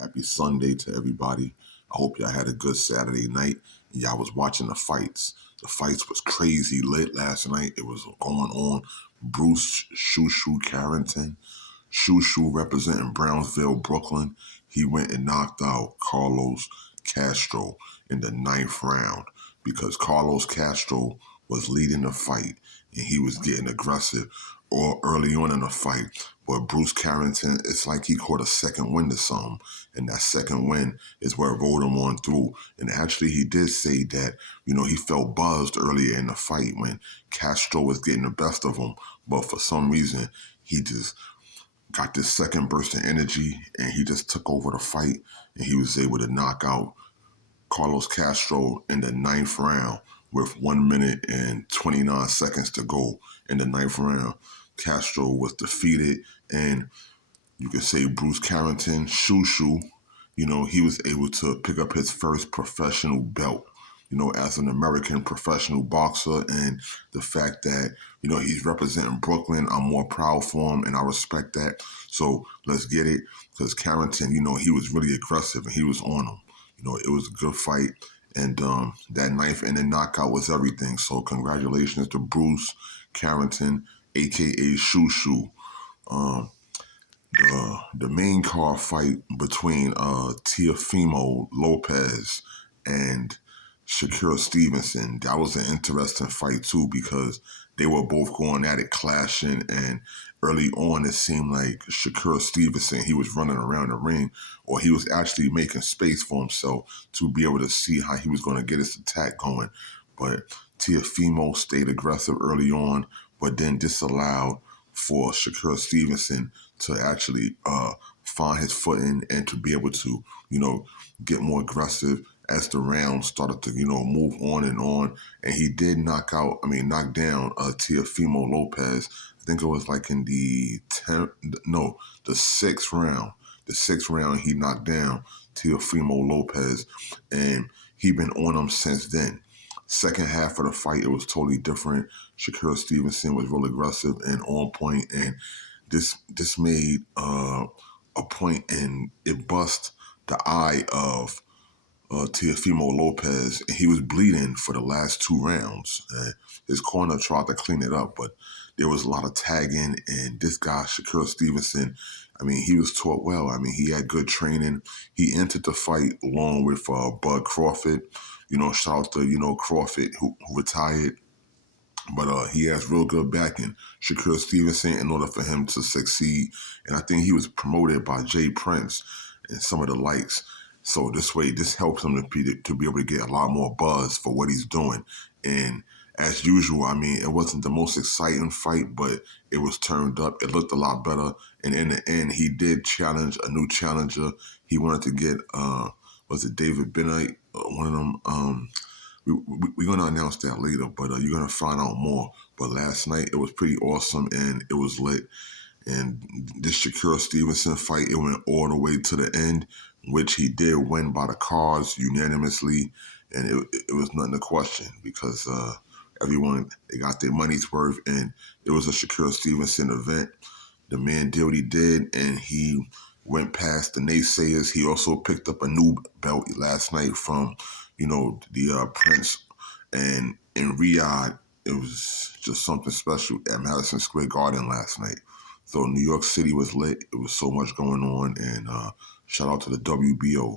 Happy Sunday to everybody. I hope y'all had a good Saturday night. And y'all was watching the fights. The fights was crazy lit last night. It was going on. Bruce Shushu Carrington. Shushu representing Brownsville, Brooklyn. He went and knocked out Carlos Castro in the 9th round because Carlos Castro was leading the fight and he was getting aggressive or early on in the fight. But Bruce Carrington, it's like he caught a second wind or something. And that second wind is where it rolled him on through. And actually, he did say that, he felt buzzed earlier in the fight when Castro was getting the best of him. But for some reason, he just got this second burst of energy and he just took over the fight and he was able to knock out Carlos Castro in the 9th round with 1 minute and 29 seconds to go in the 9th round. Castro was defeated, and you could say Bruce Carrington, Shushu, he was able to pick up his first professional belt, as an American professional boxer. And the fact that, he's representing Brooklyn, I'm more proud for him, and I respect that. So let's get it, because Carrington, he was really aggressive, and he was on him. It was a good fight, and that 9th inning knockout was everything. So congratulations to Bruce Carrington, a.k.a. Shushu. The main card fight between TEOFIMO LOPEZ and SHAKUR Stevenson, that was an interesting fight too, because they were both going at it, clashing, and early on it seemed like SHAKUR Stevenson, he was running around the ring, or he was actually making space for himself to be able to see how he was going to get his attack going. But TEOFIMO stayed aggressive early on, but then disallowed for SHAKUR Stevenson to actually find his footing and to be able to, get more aggressive as the round started to, move on. And he did knock down TEOFIMO LOPEZ. I think it was like in the 6th round. The 6th round, he knocked down TEOFIMO LOPEZ, and he been on him since then. Second half of the fight, it was totally different. SHAKUR Stevenson was real aggressive and on point, and this made a point, and it bust the eye of TEOFIMO LOPEZ, and he was bleeding for the last 2 rounds. His corner tried to clean it up, but there was a lot of tagging, and this guy, SHAKUR Stevenson, he was taught well. He had good training. He entered the fight along with Bud Crawford. Shout out to, Crawford, who retired. But he has real good backing, SHAKUR Stevenson, in order for him to succeed. And I think he was promoted by Jay Prince and some of the likes. So this helps him to be able to get a lot more buzz for what he's doing. And as usual, it wasn't the most exciting fight, but it was turned up. It looked a lot better. And in the end, he did challenge a new challenger. He wanted to get, was it David Bennett? One of them. We're going to announce that later, but you're going to find out more. But last night, it was pretty awesome, and it was lit. And this SHAKUR Stevenson fight, it went all the way to the end, which he did win by the cards unanimously. And it was nothing to question, because everyone, they got their money's worth, and it was a SHAKUR Stevenson event. The man did what he did, and he went past the naysayers. He also picked up a new belt last night from, the Prince. And in Riyadh, it was just something special at Madison Square Garden last night. So New York City was lit. It was so much going on, and shout out to the WBO.